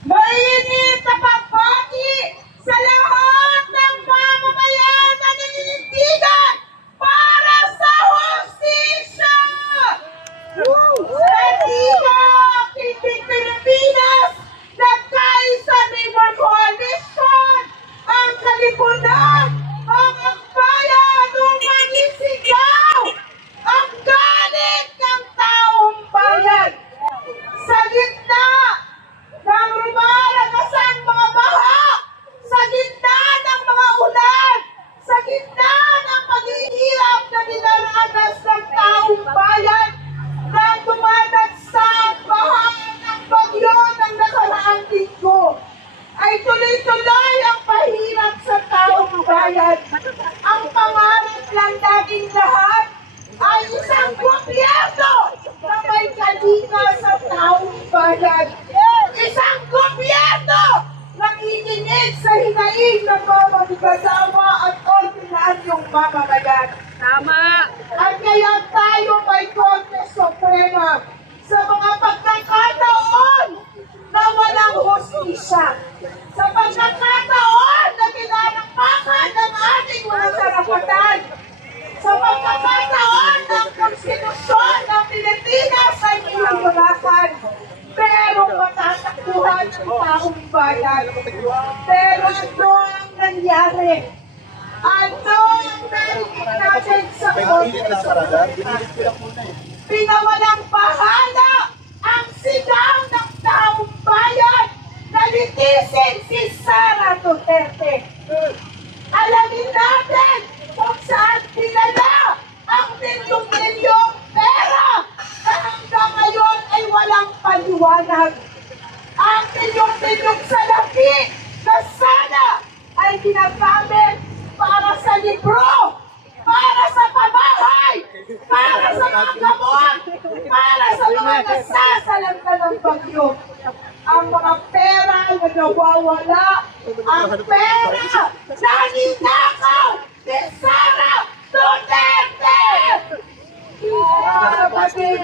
Mainit na pagbati sa lahat ng mamamayan na naninindigan para sa hustisya! Sa Ating Pilipinas, nagkaisa Labor Coalition, ang kalipunan, ang bayan, umangisigaw, ang galit ng taong bayan. Sa gitna ng rumalagasang mga baha, sa gitna ng mga ulan, sa gitna ng paghihirap na dinaranas ng taong bayan, na dumadagsang baha ng bagyo ng nakaraang linggo, ay tuloy-tuloy ang pahirap sa taong bayan. Ang pangarap lang nating lahat ay isang gobyerno na may kalinga sa taong bayan. Isang gobyerno na ikinig sa hinaing ng mga magagawa at ordinaryong mamamayan. Tama! At kaya tayo may Korte Suprema sa mga pagkakataon na walang hustisya. Sa pagkakataon na kinanampakan ng ating mga karapatan. Sa pagkakataon ng konstitusyon ng Pilipinas ay pinangulakan. Pero matatakbuhan ng taong bayan. Pero ano ang nangyari? Ano ang narinig natin sa Korte Suprema? Pinawalang bahala ang sigaw ng taong bayan na litisin si Sara Duterte. Alamin natin kung saan pinala ang milyong-milyong pera na hanggang ngayon ay walang paliwanag. Ang milyong-milyong salapi na sana ay ginagamit para sa libro, para sa pabahay, para sa mga gamot, para sa mga nasasalanta ng bagyo. Ang mga pera na nawawala, ang pera na ninakaw ni Sara Duterte! Kapatid,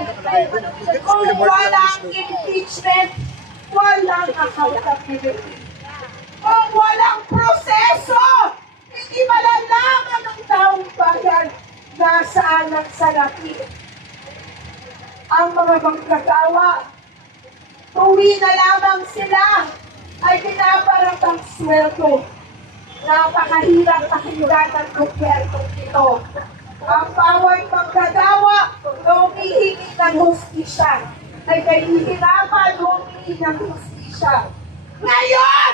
kung walang impeachment, walang accountability. Kung walang proseso, hindi malalaman ng taong bayan nasaan ang salapi. Ang mga manggagawa, tuwi na lamang sila ay binabaratang sweldo. Napakahirap pakinggan ng gobyerno ito. Ang bawat manggagawa na humihingi ng hustisya ay kahihirapan humingi ng hustisya. Ngayon,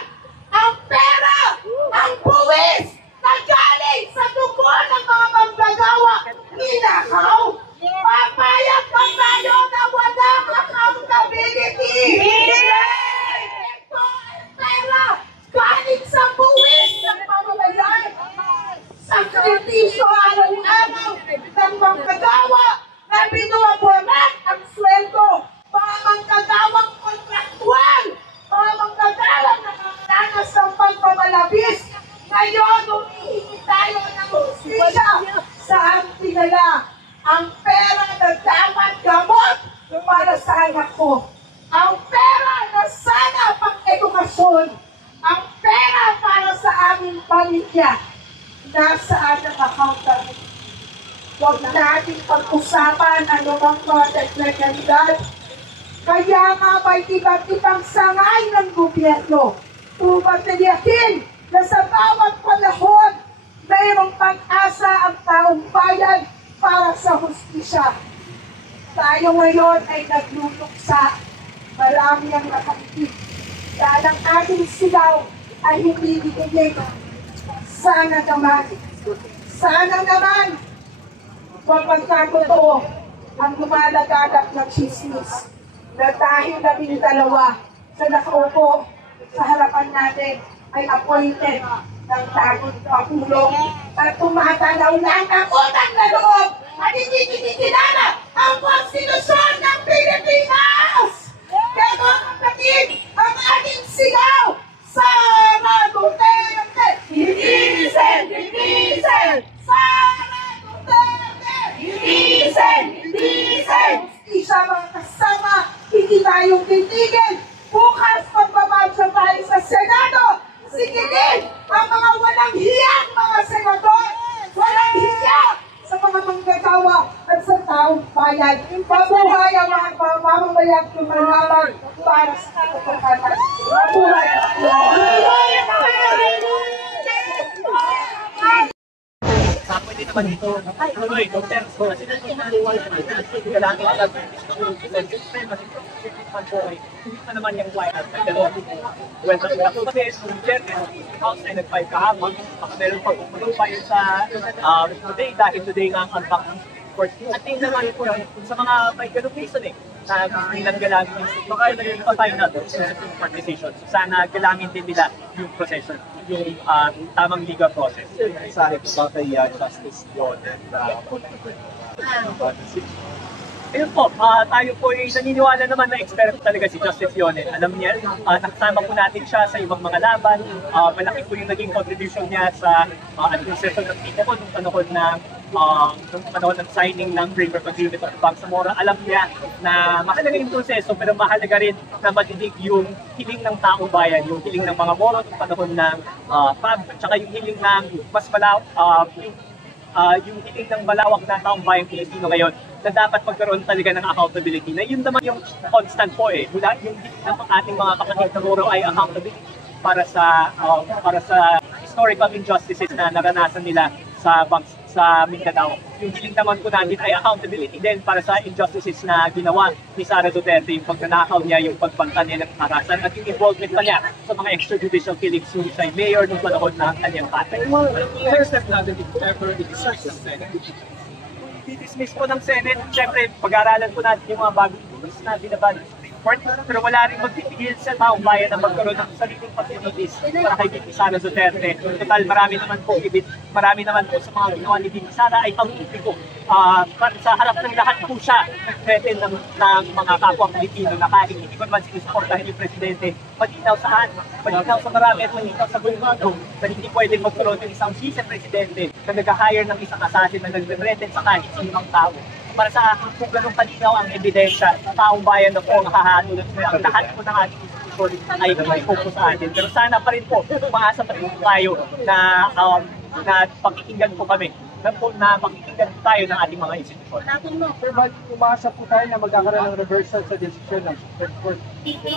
ang pera, ang buwis na galing sa dugo ng mga manggagawa, ninakaw. Papayag pa tayo na walang accountability. Ito ang pera galing sa buwis ng mamamayan. Sakripisyo araw-araw ng manggagawa na binuwabuhat ang sweldo. Mga manggagawang kontraktual, mga manggagawang nakakaranas ng pagpamalabis. Ngayon, humihingi tayo ng hustisya. Saan pinala ang pera na dapat gamot para sa anak ko? Ang pera na sana pang-edukasyon. Ang pera para sa aming pamilya. Nasaan ang accountability? Huwag natin pag-usapan anumang mga teknikalidad. Kaya nga may iba't-ibang sangay ng gobyerno. Upang tiniyakin na sa bawat panahon, mayroong pag-asa ang taong bayan para sa hustisya. Tayo ngayon ay nagluluksa. Marami ang nakakitig. Dahil ang ating sigaw ay hindi dikinig. Sana naman, mapagkakotoo ang lumalagagap ng chismis na dahil 12 sa nakaupo sa harapan natin ay appointed ng tagong Pangulo at tumatanaw lang ng utang na loob at hindi kinikilala ang konstitusyon ng Pilipinas! Kaya mga kapatid, ang ating sigaw, Sara Duterte! Linisin! Linisin! Sara Duterte! Linisin! Linisin! Isa mga kasama, hindi tayong titigil. Bukas pagbabansa Sikilin ang mga walang hiyang mga senador, walang hiya sa mga manggagawa at sa taong bayan. Mabuhay ang mga mamamayang lumalaban para sa katotohanan. Mabuhay! Pwede naman dito. Tuloy, Dr. Kasi kailangan alam hindi pa naman yung why at well, kasi house ay nag-5 kahapon, baka meron pa kung pa yun sa today, dahil today nga ang unboxing court. At tingin naman po sa mga may ganung reason na nilang galangin baka naging pa-final sa Supreme Court decision. So sana galangin din nila yung procession, yung tamang legal process. Sabi ko ba kay Justice Yonen Ayun po, tayo po ay naniniwala naman na expert talaga si Justice Yonen. Alam niya, nakasama po natin siya sa ibang mga laban. Malaki po yung naging contribution niya sa administration ng Tito ko nung panahon ng signing ng framework agreement of Bangsamoro. Alam niya na mahalaga yung proseso pero mahalaga rin na madidig yung hiling ng taong bayan, yung hiling ng mga Moro nung panahon ng PAB, at saka yung hiling ng mas yung hiling ng malawak na taong bayang Pilipino ngayon na dapat magkaroon talaga ng accountability. Na yun naman yung constant po mula yung hiling ng ating mga kapatid na Moro ay accountability para sa historical injustices na naranasan nila sa Mindanao. Yung hiling naman po natin ay accountability din para sa injustices na ginawa ni Sara Duterte, yung pagnanakaw niya, yung pagbanta niya ng karasan, at yung involvement pa niya sa mga extrajudicial killings yung siya mayor nung panahon ng kanyang tatay. first step natin if ever i-discuss ng Senate. I-dismiss po ng Senate, siyempre pag-aaralan po natin yung mga bagong rules na binabalik sa Supreme Court, pero wala rin magpipigil sa taong bayan na magkaroon ng sariling pagtitiis para kay Bibi Sara Duterte. Total, marami naman po sa mga ginawa ni Bibi Sara ay pang-publiko. Sa harap ng lahat po siya, nag-threaten ng mga kapwa Pilipino na kahit hindi ko naman sinusuportahin yung Presidente, malinaw sa marami at malinaw sa buong mundo na hindi pwedeng magkaroon ng isang vice-presidente na nag-hire ng isang assassin na nag-threaten sa kahit sinong tao. Para sa akin, kung ganun kalinaw ang ebidensya, taong bayan na po ang hahatol at ang lahat po ng ating institusyon ay focus sa atin. Pero sana pa rin po, umaasa pa rin po tayo na pakikinggan po kami. Na pakikinggan po tayo ng ating mga institusyon. Pero bakit umasa po tayo na magkakaroon ng reversal sa decision ng Supreme Court?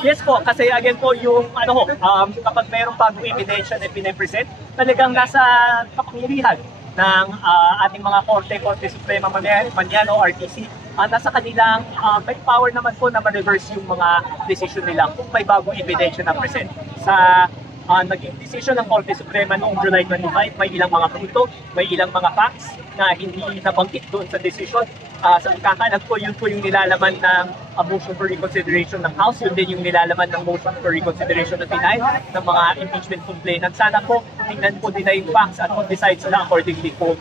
Yes po, kasi again po yung kapag mayroong bagong ebidensya na pinapresent, talagang nasa kapangyarihan ng ating mga Korte Suprema Manyano, RTC, nasa kanilang may power naman po na ma-reverse yung mga decision nila kung may bagong ebidensya na present. Sa naging decision ng Korte Suprema noong July 25, may ilang mga punto, may ilang mga facts na hindi nabanggit doon sa decision. Sa pagkakalag po, yun po yung nilalaman ng motion for reconsideration ng House, yun din yung nilalaman ng motion for reconsideration na denied ng mga impeachment complainant. Sana po, tingnan po nila yung facts at mag-decide sila accordingly po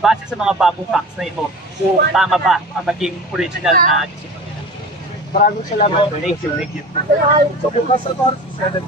base sa mga bagong facts na ito kung tama ba ang maging original na decision nila. Maraming salamat. Thank you. So bukas sa Senate,